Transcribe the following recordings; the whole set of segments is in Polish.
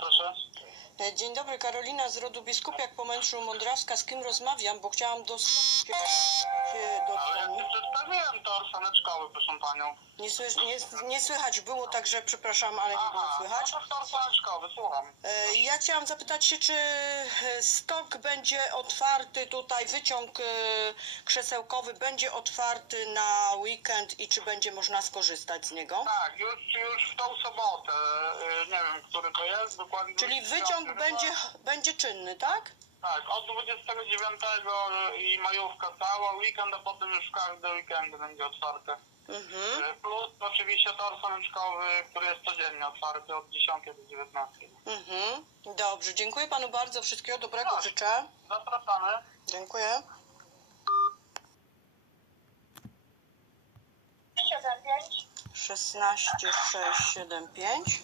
Proszę. E, Dzień dobry, Karolina z rodu Biskupiak po mężu Mądrawska. Z kim rozmawiam, bo chciałam do proszę panią. Nie, słysz, nie, nie słychać było, także przepraszam, ale nie było Aha, słychać. no to słucham. E, Ja chciałam zapytać się, czy e, stok będzie otwarty tutaj, wyciąg e, krzesełkowy będzie otwarty na weekend i czy będzie można skorzystać z niego? Tak, już, już w tą sobotę, y, nie wiem, który to jest, dokładnie. Czyli 29 wyciąg będzie, będzie czynny, tak? Tak, od 29 i majówka cała, weekend, a potem już każdy weekend będzie otwarty. Mhm. Y, Plus oczywiście tor saneczkowy, który jest codziennie otwarty od 10 do 19. Mhm. Dobrze, dziękuję panu bardzo, wszystkiego dobrego Tak. życzę. Zapraszamy. Dziękuję. 75 16 6 7 5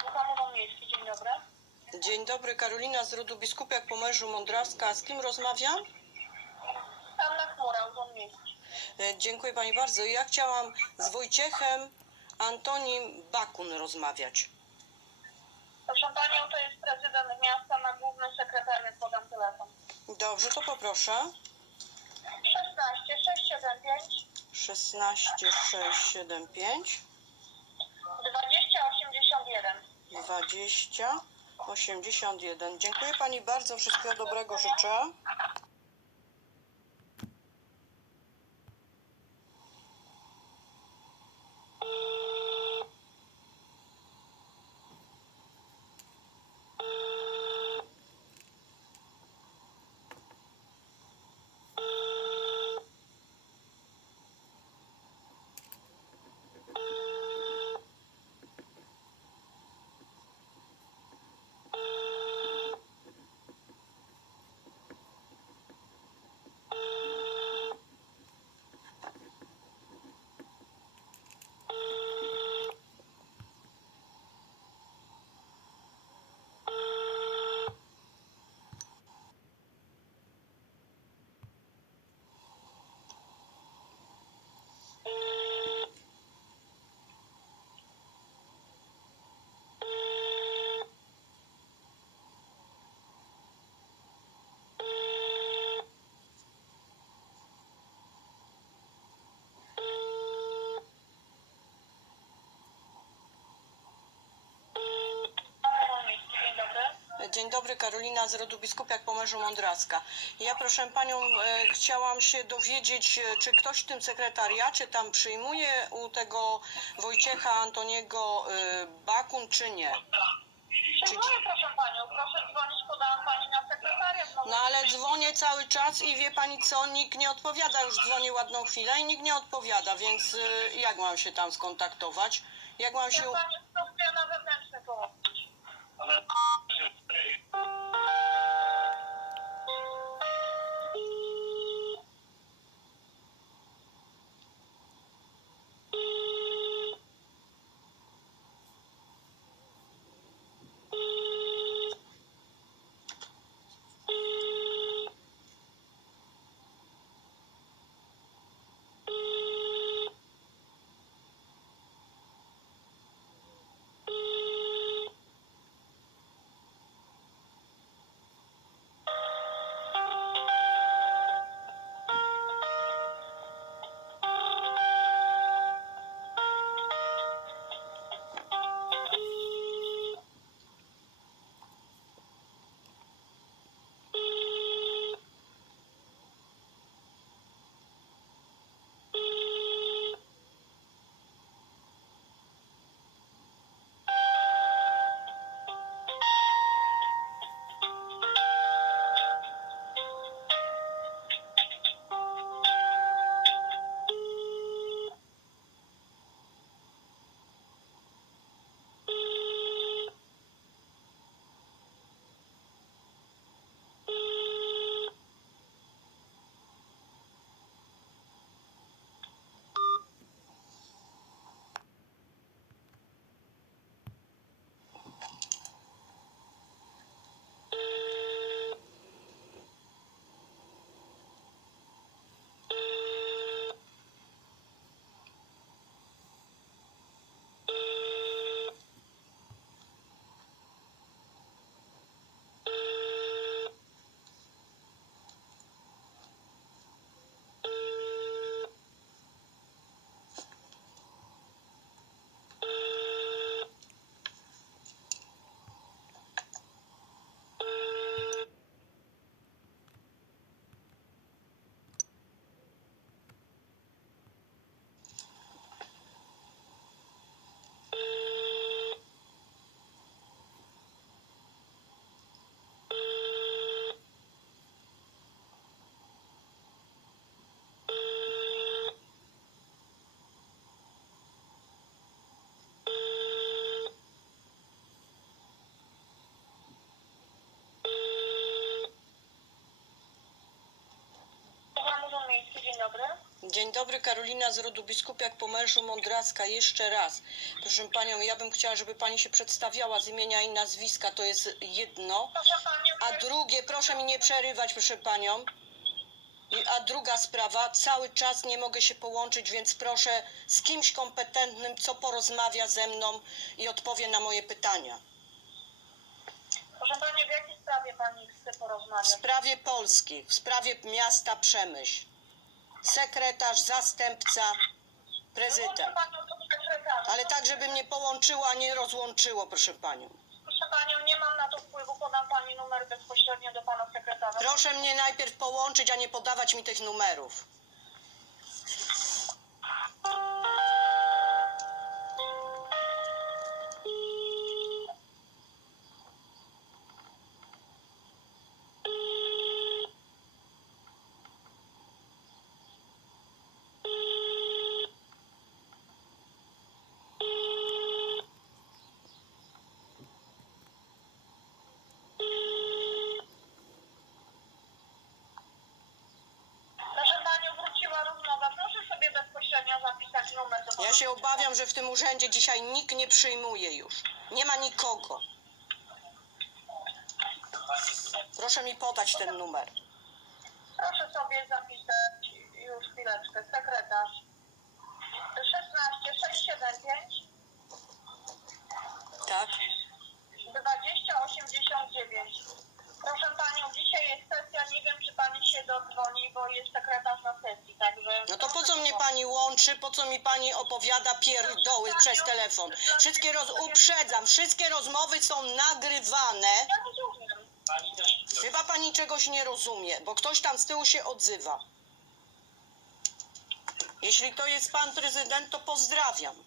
Słuchamy do miejski, dzień dobry. Dzień dobry, Karolina z rodu Biskupiak po mężu Mądrawska. Z kim rozmawiam? Tam na chmurę, urząd miejski. E, Dziękuję pani bardzo. Ja chciałam z Wojciechem Antonim Bakun rozmawiać. Proszę Panią, to jest prezydent miasta, na główny sekretariat podam telefon. Dobrze, to poproszę. 16 675 16 6 7 5 20 81. 20 81. Dziękuję pani bardzo. Wszystkiego dobrego życzę. Dzień dobry, Karolina z rodu Biskupiak po mężu Mądrawska. Ja proszę panią e, chciałam się dowiedzieć, e, czy ktoś w tym sekretariacie tam przyjmuje u tego Wojciecha Antoniego e, Bakun, czy nie? Dziękuję proszę Panią, proszę dzwonić, podałam Pani na sekretariat. No, No ale dzwonię cały czas i wie pani co, nikt nie odpowiada, już dzwonię ładną chwilę i nikt nie odpowiada, więc y, jak mam się tam skontaktować? Jak mam się... Dzień dobry, Karolina z rodu Biskupiak po mężu Mądraska. Jeszcze raz. Proszę panią, ja bym chciała, żeby pani się przedstawiała z imienia i nazwiska. To jest jedno. Proszę panią, A drugie, proszę mi nie przerywać, proszę panią. I- A druga sprawa, cały czas nie mogę się połączyć, więc proszę z kimś kompetentnym, co porozmawia ze mną i odpowie na moje pytania. proszę panią, w jakiej sprawie pani chce W porozmawiać? sprawie Polski, w sprawie miasta Przemyśl. Sekretarz, zastępca, prezydent. Ale tak, żeby mnie połączyło, a nie rozłączyło, proszę panią. Proszę panią, nie mam na to wpływu, podam pani numer bezpośrednio do pana sekretarza. Proszę mnie najpierw połączyć, a nie podawać mi tych numerów. Się obawiam, że w tym urzędzie dzisiaj nikt nie przyjmuje już. Nie ma nikogo. Proszę mi podać ten numer. Proszę sobie zapisać już chwileczkę. Sekretarz 16 675 Tak? 20 89. Proszę panią, dzisiaj jest sesja, nie wiem czy pani się dodzwoni, bo jest sekretarz łączy, po co mi pani opowiada pierdoły przez telefon? Wszystkie roz... Uprzedzam, wszystkie rozmowy są nagrywane. Chyba pani czegoś nie rozumie, bo ktoś tam z tyłu się odzywa. Jeśli to jest pan prezydent, to pozdrawiam.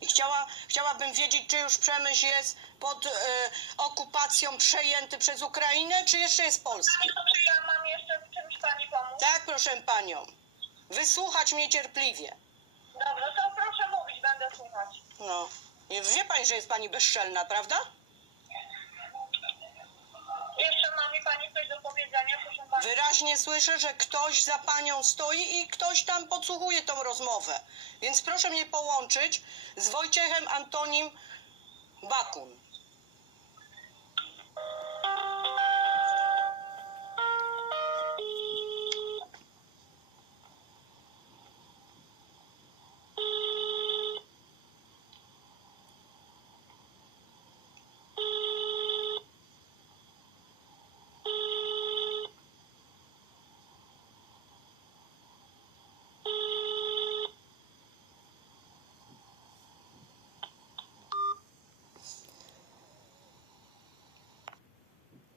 I chciała, chciałabym wiedzieć, czy już Przemyśl jest pod e, okupacją przejęty przez Ukrainę, czy jeszcze jest Polski. Ja mam jeszcze w czymś pani pomóc? Tak, proszę panią. Wysłuchać mnie cierpliwie. Dobrze, to proszę mówić, będę słuchać. No. I Wie pani, że jest pani bezczelna, prawda? Jeszcze ma mi pani coś do powiedzenia, proszę pani. Wyraźnie słyszę, że ktoś za panią stoi i ktoś tam podsłuchuje tą rozmowę. Więc proszę mnie połączyć z Wojciechem Antonim Bakun.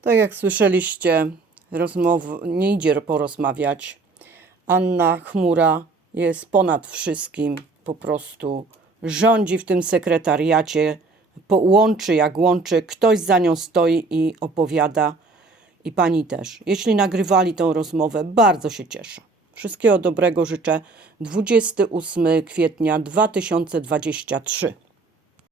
Tak jak słyszeliście, rozmow nie idzie porozmawiać. Anna Chmura jest ponad wszystkim, po prostu rządzi w tym sekretariacie, po- łączy jak łączy, ktoś za nią stoi i opowiada. I pani też. Jeśli nagrywali tą rozmowę, bardzo się cieszę. Wszystkiego dobrego życzę. 28 kwietnia 2023.